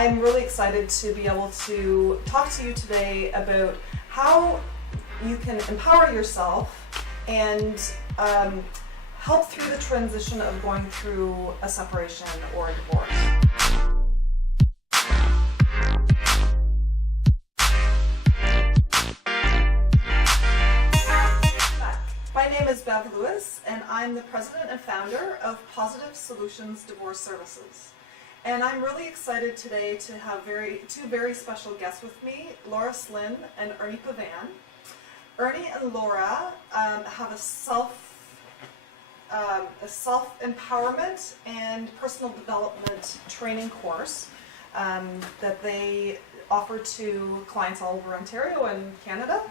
I'm really excited to be able to talk to you today about how you can empower yourself and help through the transition of going through a separation or a divorce. My name is Bev Lewis, and I'm the president and founder of Positive Solutions Divorce Services. And I'm really excited today to have two very special guests with me, Slinn and Ernie Pavan. Ernie and Laura have a self-empowerment and personal development training course that they offer to clients all over Ontario and Canada.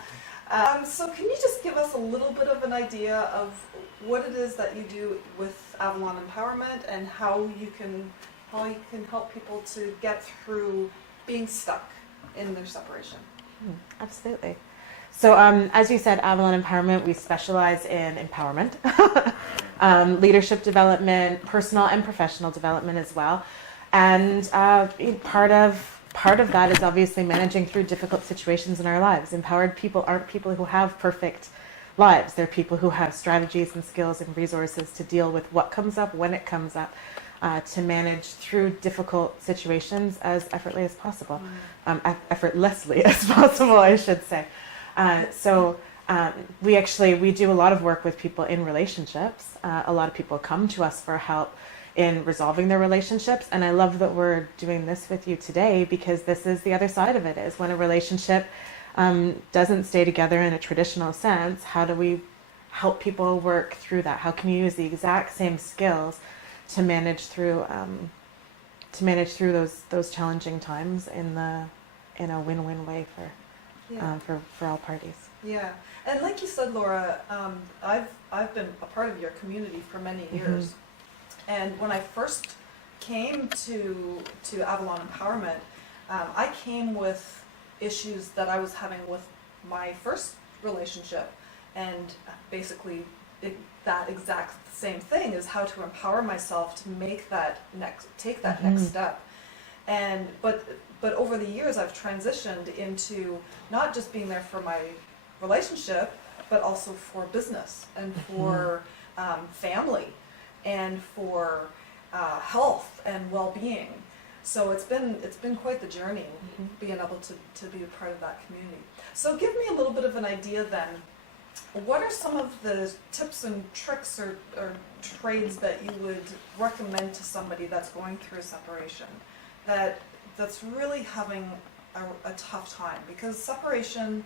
So can you just give us a little bit of an idea of what it is that you do with Avalon Empowerment and how you can help people to get through being stuck in their separation? Absolutely. So as you said, Avalon Empowerment, we specialize in empowerment, leadership development, personal and professional development as well. And part of that is obviously managing through difficult situations in our lives. Empowered people aren't people who have perfect lives. They're people who have strategies and skills and resources to deal with what comes up, when it comes up, to manage through difficult situations as effortlessly as possible. Effortlessly as possible, I should say. We do a lot of work with people in relationships. A lot of people come to us for help in resolving their relationships, and I love that we're doing this with you today because this is the other side of it, is when a relationship doesn't stay together in a traditional sense, how do we help people work through that? How can you use the exact same skills to manage through those challenging times in a win-win way for all parties? Yeah, and like you said, Laura, I've been a part of your community for many years, and when I first came to Avalon Empowerment, I came with issues that I was having with my first relationship, and basically that exact same thing is how to empower myself to take that next step. And but over the years I've transitioned into not just being there for my relationship, but also for business and for family and for health and well-being. So it's been quite the journey being able to be a part of that community. So give me a little bit of an idea then. What are some of the tips and tricks or trades that you would recommend to somebody that's going through a separation, that's really having a tough time? Because separation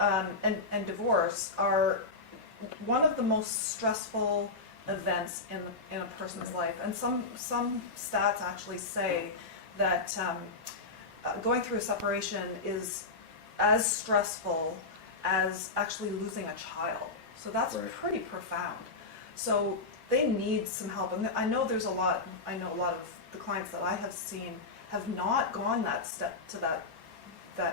and divorce are one of the most stressful events in a person's life, and some stats actually say that going through a separation is as stressful as actually losing a child. So that's pretty profound. So they need some help, and I know a lot of the clients that I have seen have not gone that step to that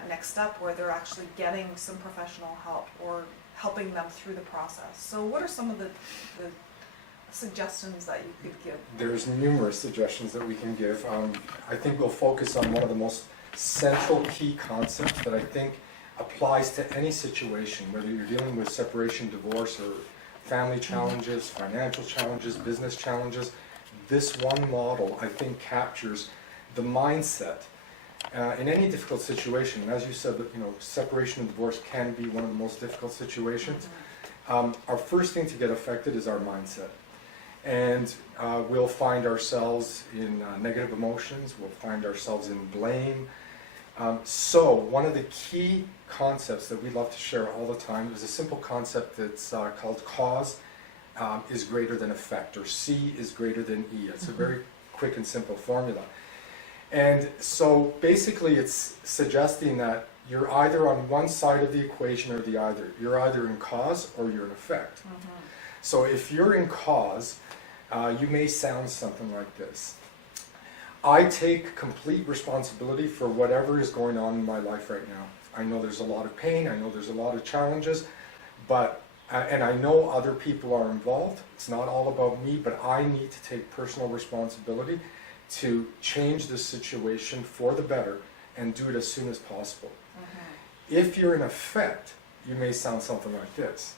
next step where they're actually getting some professional help or helping them through the process. So what are some of the suggestions that you could give? There's numerous suggestions that we can give. I think we'll focus on one of the most central key concepts that I think applies to any situation, whether you're dealing with separation, divorce, or family challenges, financial challenges, business challenges. This one model, I think, captures the mindset in any difficult situation. And as you said, separation and divorce can be one of the most difficult situations. Our first thing to get affected is our mindset. And we'll find ourselves in negative emotions, we'll find ourselves in blame. So one of the key concepts that we love to share all the time is a simple concept that's called cause is greater than effect, or C is greater than E. It's a very quick and simple formula. And so basically it's suggesting that you're either on one side of the equation or the other. You're either in cause or you're in effect. So if you're in cause, you may sound something like this. I take complete responsibility for whatever is going on in my life right now. I know there's a lot of pain, I know there's a lot of challenges, but and I know other people are involved. It's not all about me, but I need to take personal responsibility to change the situation for the better and do it as soon as possible. If you're in effect, you may sound something like this.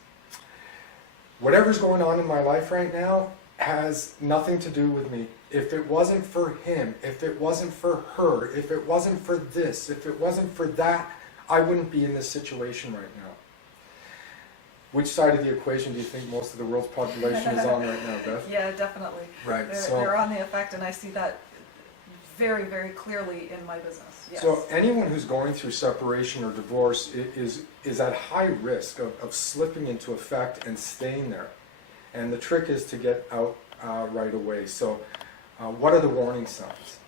Whatever's going on in my life right now has nothing to do with me. If it wasn't for him, if it wasn't for her, if it wasn't for this, if it wasn't for that, I wouldn't be in this situation right now. Which side of the equation do you think most of the world's population is on right now, Beth? Yeah, definitely. Right. They're on the effect, and I see that very, very clearly in my business. Yes. So anyone who's going through separation or divorce is at high risk of slipping into effect and staying there. And the trick is to get out right away. So what are the warning signs?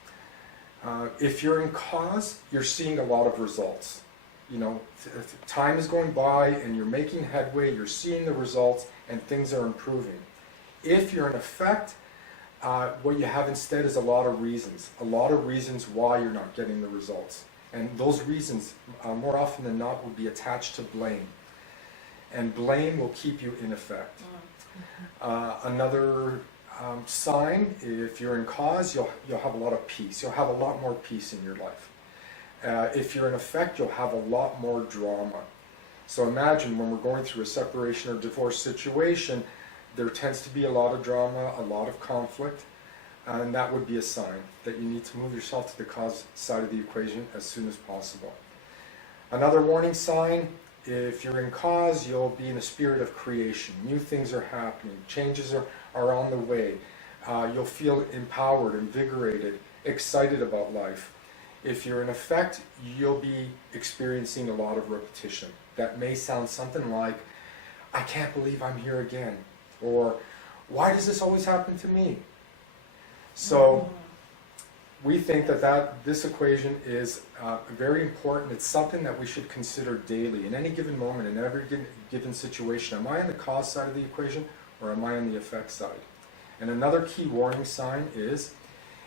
If you're in cause, you're seeing a lot of results. You know, time is going by and you're making headway, you're seeing the results, and things are improving. If you're in effect, what you have instead is a lot of reasons why you're not getting the results. And those reasons, more often than not, will be attached to blame. And blame will keep you in effect. Another sign, if you're in cause, you'll have a lot of peace. You'll have a lot more peace in your life. If you're in effect, you'll have a lot more drama. So imagine when we're going through a separation or divorce situation, there tends to be a lot of drama, a lot of conflict, and that would be a sign that you need to move yourself to the cause side of the equation as soon as possible. Another warning sign, if you're in cause, you'll be in a spirit of creation. New things are happening, changes are on the way. You'll feel empowered, invigorated, excited about life. If you're in effect, you'll be experiencing a lot of repetition. That may sound something like, I can't believe I'm here again. Or, why does this always happen to me? So, we think that this equation is very important. It's something that we should consider daily. In any given moment, in every given situation, am I on the cause side of the equation, or am I on the effect side? And another key warning sign is,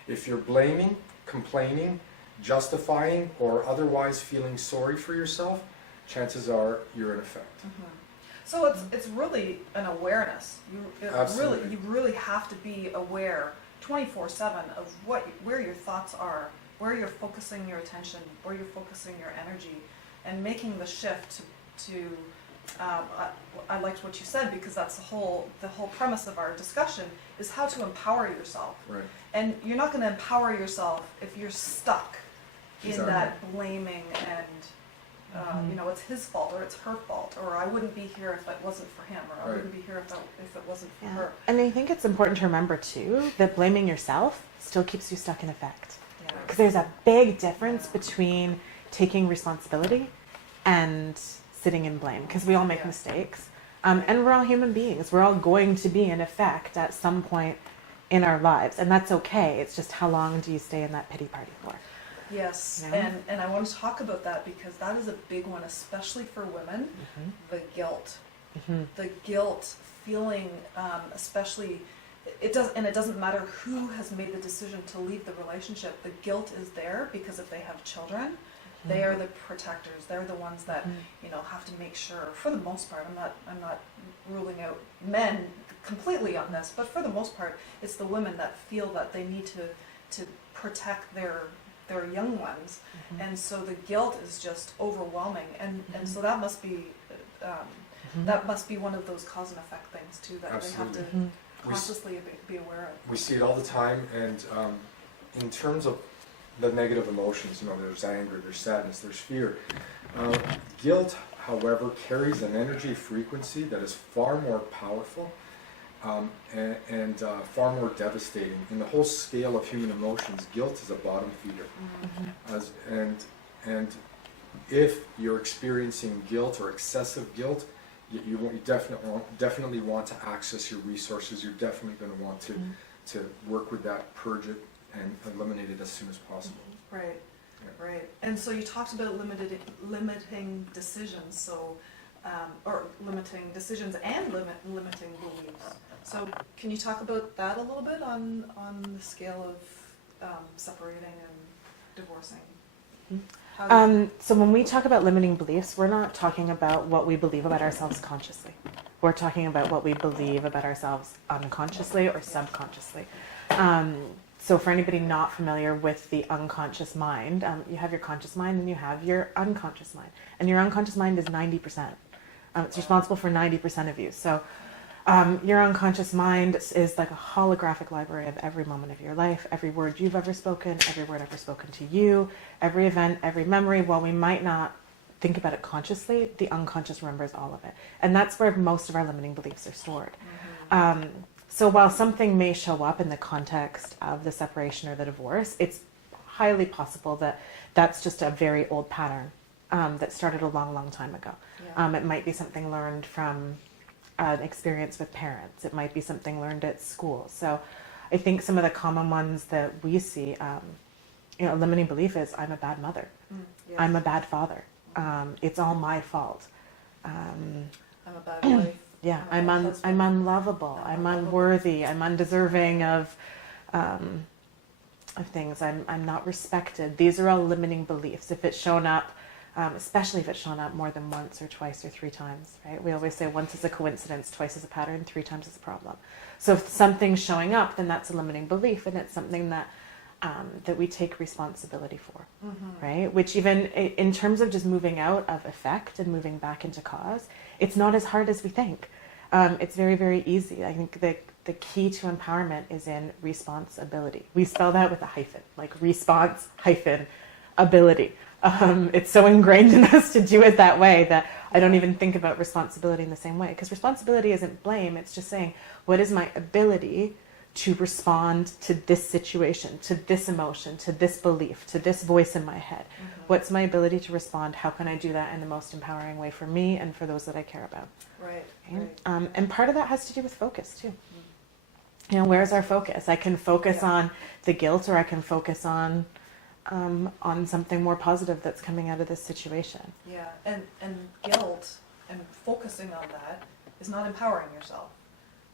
if you're blaming, complaining, justifying, or otherwise feeling sorry for yourself, chances are you're in effect. So it's really an awareness. Absolutely. You really have to be aware 24/7 of where your thoughts are, where you're focusing your attention, where you're focusing your energy, and making the shift to I liked what you said, because that's the whole premise of our discussion is how to empower yourself. Right. And you're not going to empower yourself if you're stuck in Exactly. that blaming and you know, it's his fault or it's her fault, or I wouldn't be here if it wasn't for him, or I Right. wouldn't be here if it wasn't for Yeah. her. And I think it's important to remember too that blaming yourself still keeps you stuck in effect. Yeah. Because there's a big difference between taking responsibility and sitting in blame, because we all make Yeah. mistakes. And we're all human beings. We're all going to be in effect at some point in our lives, and that's okay. It's just how long do you stay in that pity party for? Yes, You know? and I want to talk about that because that is a big one, especially for women. The guilt, the guilt feeling, especially it doesn't matter who has made the decision to leave the relationship. The guilt is there because if they have children, they are the protectors. They're the ones that you know have to make sure. For the most part, I'm not ruling out men completely on this, but for the most part, it's the women that feel that they need to protect their young ones, and so the guilt is just overwhelming, and so that must be one of those cause and effect things too that Absolutely. they have to consciously be aware of. We see it all the time, and in terms of the negative emotions, you know, there's anger, there's sadness, there's fear. Guilt, however, carries an energy frequency that is far more powerful and far more devastating. In the whole scale of human emotions, guilt is a bottom feeder. And if you're experiencing guilt or excessive guilt, you definitely want to access your resources. You're definitely going to want to work with that, purge it, and eliminate it as soon as possible. Right, Yeah. right. And so you talked about limiting decisions, so or limiting decisions and limiting beliefs. So can you talk about that a little bit on the scale of separating and divorcing? So when we talk about limiting beliefs, we're not talking about what we believe about ourselves consciously. We're talking about what we believe about ourselves unconsciously or subconsciously. So for anybody not familiar with the unconscious mind, you have your conscious mind and you have your unconscious mind. And your unconscious mind is 90%. It's responsible for 90% of you. So your unconscious mind is like a holographic library of every moment of your life, every word you've ever spoken, every word ever spoken to you, every event, every memory. While we might not think about it consciously, the unconscious remembers all of it. And that's where most of our limiting beliefs are stored. So while something may show up in the context of the separation or the divorce, it's highly possible that that's just a very old pattern that started a long, long time ago. Yeah. It might be something learned from an experience with parents. It might be something learned at school. So I think some of the common ones that we see, a limiting belief is, I'm a bad mother. Yes. I'm a bad father. It's all my fault. I'm a bad wife. Yeah, I'm a I'm bad husband. unlovable. I'm unworthy. I'm undeserving of things. I'm not respected. These are all limiting beliefs. If it's shown up, especially if it's shown up more than once or twice or 3 times, right? We always say once is a coincidence, twice is a pattern, 3 times is a problem. So if something's showing up, then that's a limiting belief, and it's something that that we take responsibility for, right? Which even in terms of just moving out of effect and moving back into cause, it's not as hard as we think. It's very, very easy. I think the key to empowerment is in responsibility. We spell that with a hyphen, like response hyphen ability. It's so ingrained in us to do it that way that I don't even think about responsibility in the same way. Because responsibility isn't blame. It's just saying, what is my ability to respond to this situation, to this emotion, to this belief, to this voice in my head? What's my ability to respond? How can I do that in the most empowering way for me and for those that I care about? Right. And part of that has to do with focus too. Where's our focus? I can focus on the guilt, or I can focus on something more positive that's coming out of this situation. Yeah, and guilt and focusing on that is not empowering yourself.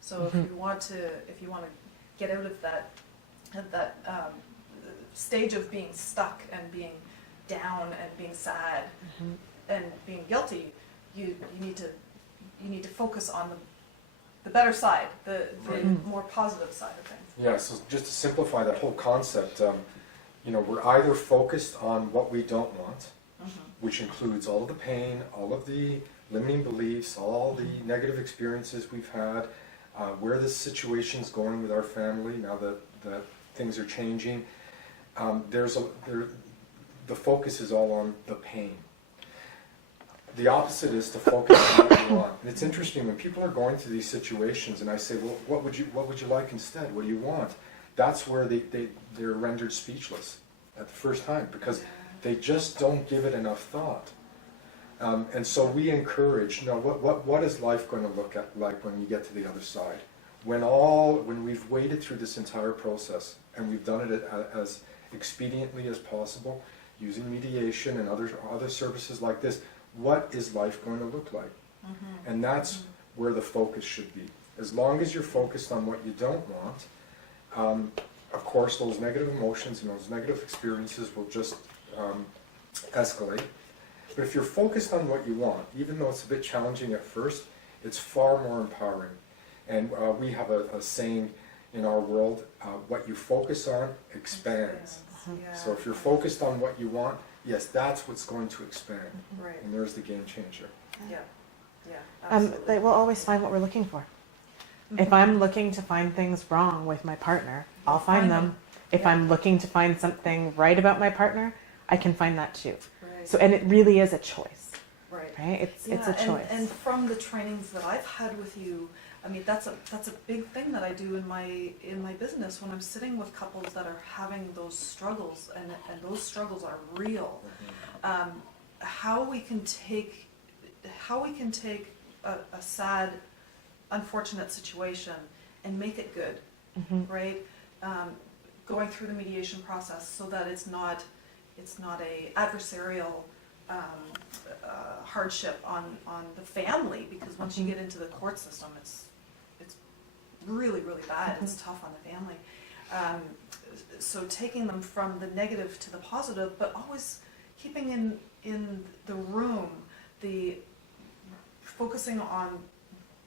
So if you want to get out of that stage of being stuck and being down and being sad and being guilty, you need to focus on the better side, the more positive side of things. Yeah, so just to simplify that whole concept, we're either focused on what we don't want, which includes all of the pain, all of the limiting beliefs, all the negative experiences we've had, where this situation's going with our family now that things are changing. The focus is all on the pain. The opposite is to focus on what you want. And it's interesting when people are going through these situations, and I say, well, what would you like instead? What do you want? That's where they're rendered speechless at the first time, because they just don't give it enough thought. And so we encourage, what is life going to look like when you get to the other side? When we've waded through this entire process and we've done it as expediently as possible, using mediation and other services like this, what is life going to look like? And that's where the focus should be. As long as you're focused on what you don't want, of course those negative emotions and those negative experiences will just escalate. But if you're focused on what you want, even though it's a bit challenging at first, it's far more empowering. And we have a saying in our world, what you focus on expands. Yeah. So if you're focused on what you want, yes, that's what's going to expand. Right. And there's the game changer. Yeah. Absolutely. They will always find what we're looking for. If I'm looking to find things wrong with my partner, I'll find them. If I'm looking to find something right about my partner, I can find that too. Right. So, and it really is a choice, Right. right? It's a choice. And from the trainings that I've had with you, I mean, that's a big thing that I do in my business when I'm sitting with couples that are having those struggles, and those struggles are real. How we can take a sad, unfortunate situation and make it good, right? Going through the mediation process so that it's not a adversarial hardship on the family, because once you get into the court system, it's really, really bad. It's tough on the family. So taking them from the negative to the positive, but always keeping in the room, focusing on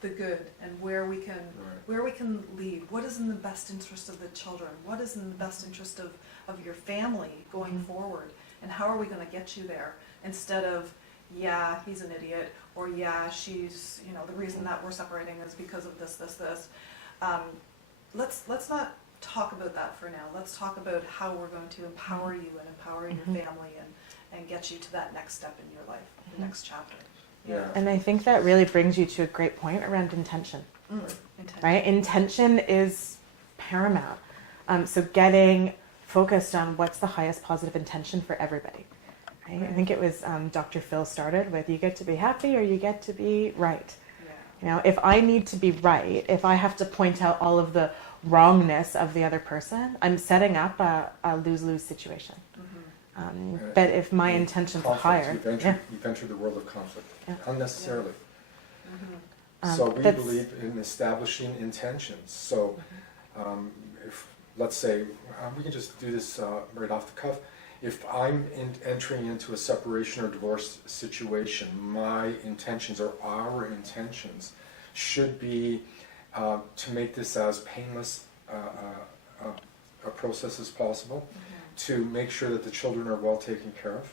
the good and where we can lead. What is in the best interest of the children? What is in the best interest of your family going forward? And how are we going to get you there? Instead of, yeah, he's an idiot, or yeah, she's, the reason that we're separating is because of this. Let's not talk about that for now. Let's talk about how we're going to empower you and empower your family and get you to that next step in your life, the next chapter. Yeah. And I think that really brings you to a great point around intention, right? Intention is paramount. So getting focused on what's the highest positive intention for everybody. Right? I think it was Dr. Phil started with, you get to be happy or you get to be right. Yeah. If I need to be right, if I have to point out all of the wrongness of the other person, I'm setting up a lose-lose situation. But if my intentions are higher... You've entered the world of conflict, unnecessarily. Yeah. So we believe in establishing intentions. So if, let's say, we can just do this right off the cuff. If I'm entering into a separation or divorce situation, my intentions or our intentions should be to make this as painless a process as possible, to make sure that the children are well taken care of,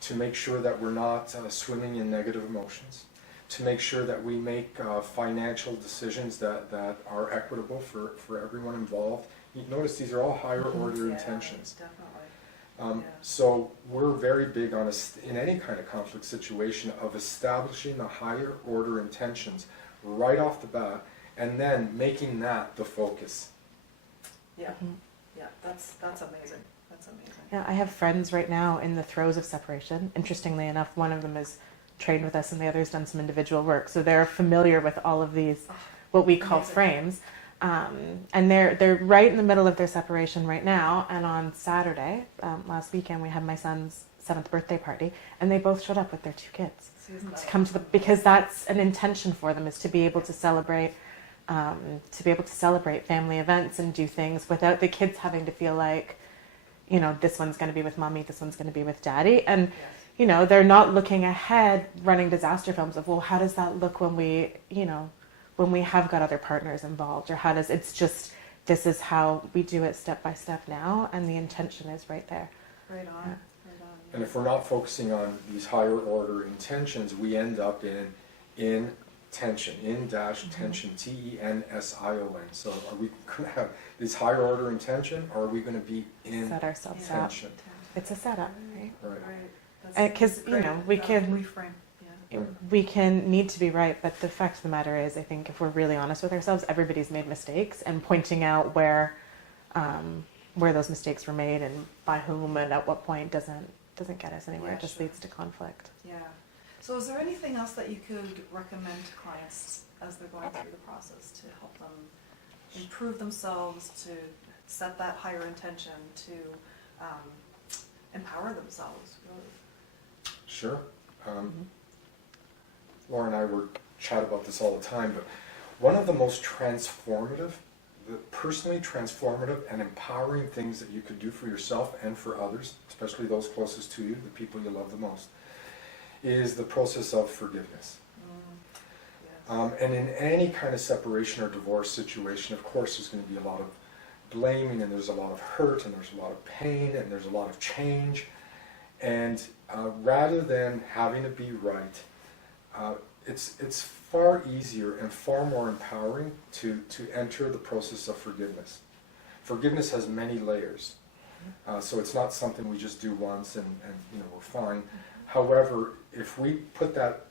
to make sure that we're not swimming in negative emotions, to make sure that we make financial decisions that are equitable for everyone involved. You notice these are all higher order intentions. Definitely. So we're very big on, in any kind of conflict situation, of establishing the higher order intentions right off the bat, and then making that the focus. Yeah, that's amazing. That's amazing. Yeah, I have friends right now in the throes of separation. Interestingly enough, one of them is trained with us and the other's done some individual work. So they're familiar with all of these, what we call frames. And they're right in the middle of their separation right now. And on Saturday, last weekend, we had my son's 7th birthday party, and they both showed up with their 2 kids to come to because that's an intention for them, is to be able to celebrate family events and do things without the kids having to feel like, this one's going to be with mommy, this one's going to be with daddy. And, they're not looking ahead, running disaster films of, well, how does that look when we have got other partners involved, or it's just, this is how we do it step by step now, and the intention is right there. Right on. Yeah. And if we're not focusing on these higher order intentions, we end up in tension, tension, T-E-N-S-I-O-N. So are we going to have this higher order intention, or are we going to be in Set ourselves up. tension? It's a setup, right? Right. Because, we can... reframe. Yeah. We can need to be right, but the fact of the matter is, I think if we're really honest with ourselves, everybody's made mistakes, and pointing out where those mistakes were made and by whom and at what point doesn't get us anywhere. Yeah, it just sure. leads to conflict. Yeah. So is there anything else that you could recommend to clients as they're going through the process to help them improve themselves, to set that higher intention, to empower themselves, really? Sure. Laura and I chat about this all the time, but one of the most transformative, personally transformative and empowering things that you could do for yourself and for others, especially those closest to you, the people you love the most, is the process of forgiveness. Yes. And in any kind of separation or divorce situation, of course, there's going to be a lot of blaming, and there's a lot of hurt, and there's a lot of pain, and there's a lot of change. And rather than having to be right, it's far easier and far more empowering to enter the process of forgiveness. Forgiveness has many layers, so it's not something we just do once and we're fine. However, if we put that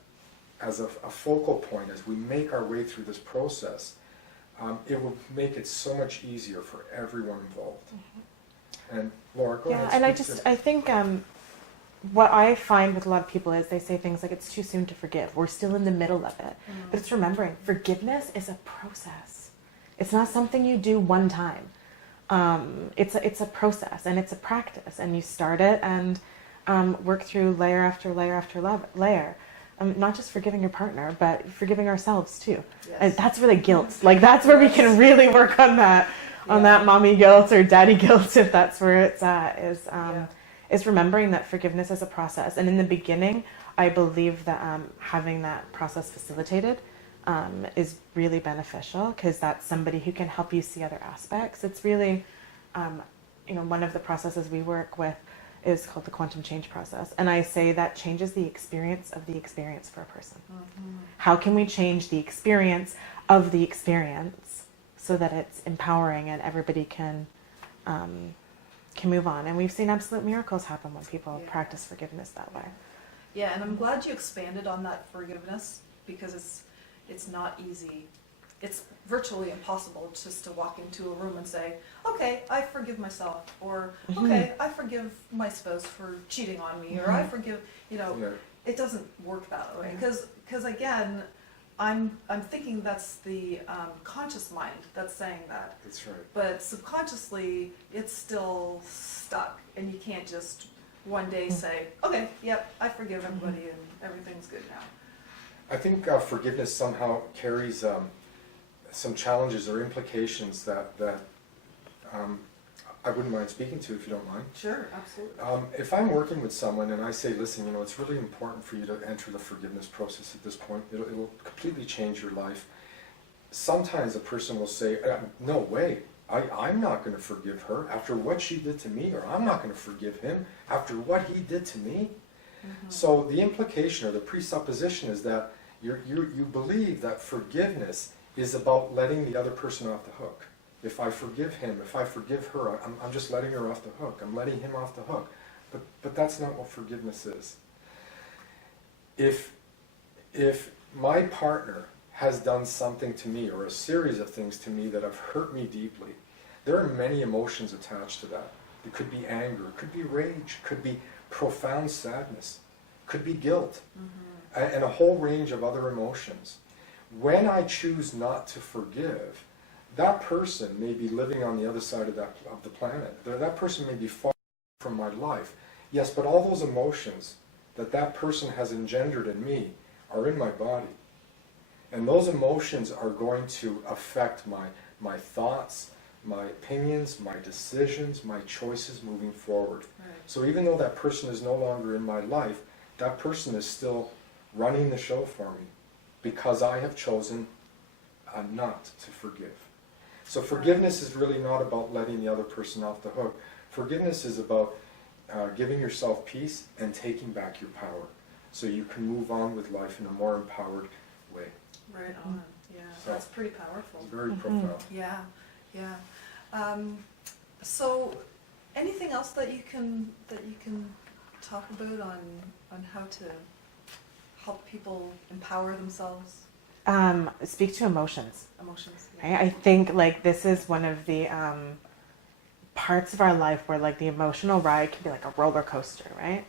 as a focal point as we make our way through this process, it will make it so much easier for everyone involved. And Laura, go ahead. And I think what I find with a lot of people is they say things like, it's too soon to forgive. We're still in the middle of it. But it's remembering, forgiveness is a process. It's not something you do one time. It's a process, and it's a practice, and you start it and work through layer after layer after layer. Not just forgiving your partner, but forgiving ourselves too. Yes. And that's where the guilt, that's where we can really work on that mommy guilt or daddy guilt, if that's where it's at, is remembering that forgiveness is a process. And in the beginning, I believe that having that process facilitated is really beneficial, because that's somebody who can help you see other aspects. It's really, one of the processes we work with is called the quantum change process. And I say that changes the experience of the experience for a person. Mm-hmm. How can we change the experience of the experience so that it's empowering and everybody can move on? And we've seen absolute miracles happen when people practice forgiveness that way. Yeah, and I'm glad you expanded on that forgiveness, because it's not easy. It's virtually impossible just to walk into a room and say, okay, I forgive myself, or okay, I forgive my spouse for cheating on me, or I forgive, it doesn't work that way. Because again, I'm thinking that's the conscious mind that's saying that. That's right. But subconsciously, it's still stuck, and you can't just one day say, okay, yep, I forgive everybody and everything's good now. I think forgiveness somehow carries some challenges or implications that I wouldn't mind speaking to, if you don't mind. Sure, absolutely. If I'm working with someone and I say, listen, it's really important for you to enter the forgiveness process at this point. It will completely change your life. Sometimes a person will say, no way, I'm not going to forgive her after what she did to me, or I'm not going to forgive him after what he did to me. Mm-hmm. So the implication or the presupposition is that you believe that forgiveness is about letting the other person off the hook. If I forgive him, if I forgive her, I'm just letting her off the hook. I'm letting him off the hook. But that's not what forgiveness is. If my partner has done something to me, or a series of things to me that have hurt me deeply, there are many emotions attached to that. It could be anger, it could be rage, it could be profound sadness, it could be guilt, and a whole range of other emotions. When I choose not to forgive, that person may be living on the other side of the planet. That person may be far from my life. Yes, but all those emotions that person has engendered in me are in my body. And those emotions are going to affect my thoughts, my opinions, my decisions, my choices moving forward. Right. So even though that person is no longer in my life, that person is still running the show for me, because I have chosen not to forgive. So forgiveness is really not about letting the other person off the hook. Forgiveness is about giving yourself peace and taking back your power, so you can move on with life in a more empowered way. Right on. Yeah, so that's pretty powerful. It's very profound. Yeah, yeah. So, anything else that you can talk about on how to help people empower themselves? Speak to emotions. Emotions. Yeah. Right? I think this is one of the parts of our life where the emotional ride can be like a roller coaster, right?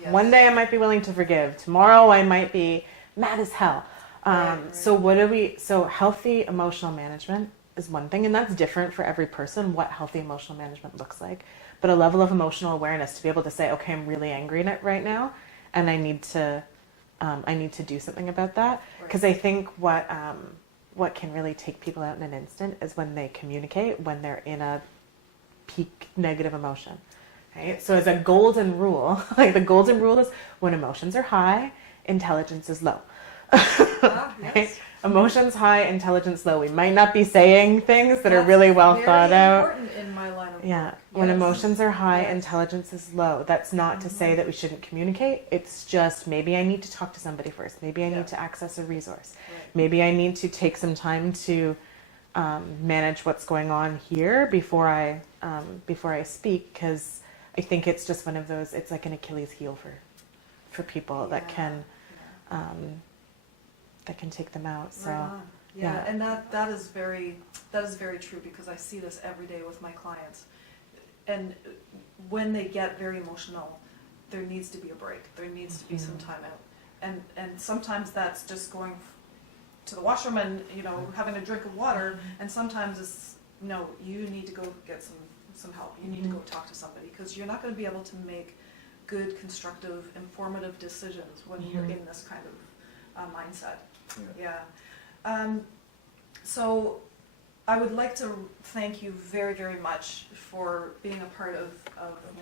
Yes. One day I might be willing to forgive. Tomorrow I might be mad as hell. Right. So healthy emotional management is one thing, and that's different for every person, what healthy emotional management looks like. But a level of emotional awareness to be able to say, okay, I'm really angry right now, and I need to do something about that. Because I think what can really take people out in an instant is when they communicate, when they're in a peak negative emotion. Right? So as a golden rule, the golden rule is when emotions are high, intelligence is low. Right? Yes. Emotions high, intelligence low. We might not be saying things that are really well thought out. Very important in my line of work. Yeah. When emotions are high, Yes. intelligence is low. That's not to say that we shouldn't communicate. It's just maybe I need to talk to somebody first. Maybe I need to access a resource. Right. Maybe I need to take some time to manage what's going on here before I speak, because I think it's just one of those. It's like an Achilles heel for people that can take them out. So Right on. Yeah, and that is very true, because I see this every day with my clients. And when they get very emotional, there needs to be a break. There needs to be some time out. And sometimes that's just going to the washroom and having a drink of water. And sometimes it's no, you need to go get some help. You need to go talk to somebody, because you're not going to be able to make good, constructive, informative decisions when you're in this kind of mindset. Yeah. So I would like to thank you very, very much for being a part of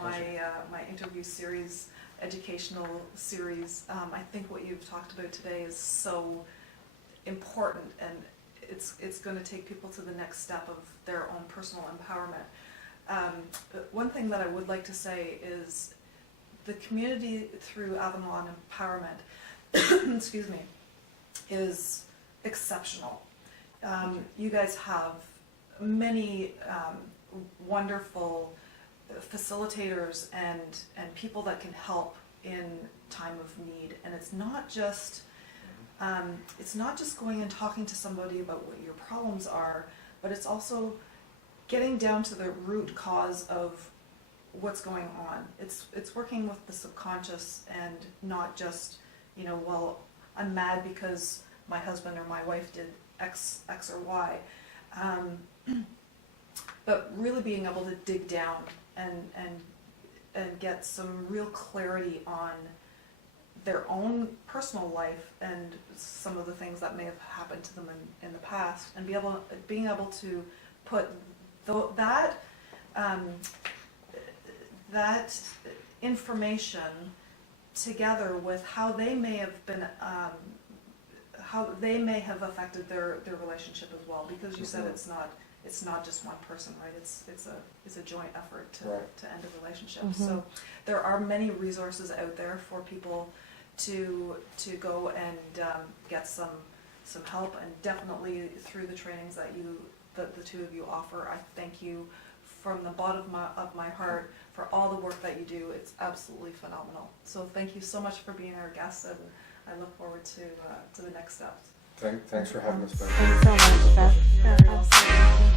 my interview series, educational series. I think what you've talked about today is so important, and it's going to take people to the next step of their own personal empowerment. But one thing that I would like to say is the community through Avalon Empowerment, excuse me, is exceptional. You guys have many wonderful facilitators and people that can help in time of need, and it's not just going and talking to somebody about what your problems are, but it's also getting down to the root cause of what's going on. It's working with the subconscious and not just, well, I'm mad because my husband or my wife did X or Y, but really being able to dig down and get some real clarity on their own personal life and some of the things that may have happened to them in the past, and being able to put that information together with how they may have been how they may have affected their relationship as well, because you said it's not just one person, right? It's a joint effort to end a relationship. So there are many resources out there for people to go and get some help, and definitely through the trainings that the two of you offer. I thank you from the bottom of my heart for all the work that you do. It's absolutely phenomenal. So thank you so much for being our guest, and I look forward to the next steps. Thanks for having us, Bev. Thanks so much, Bev. Very well said.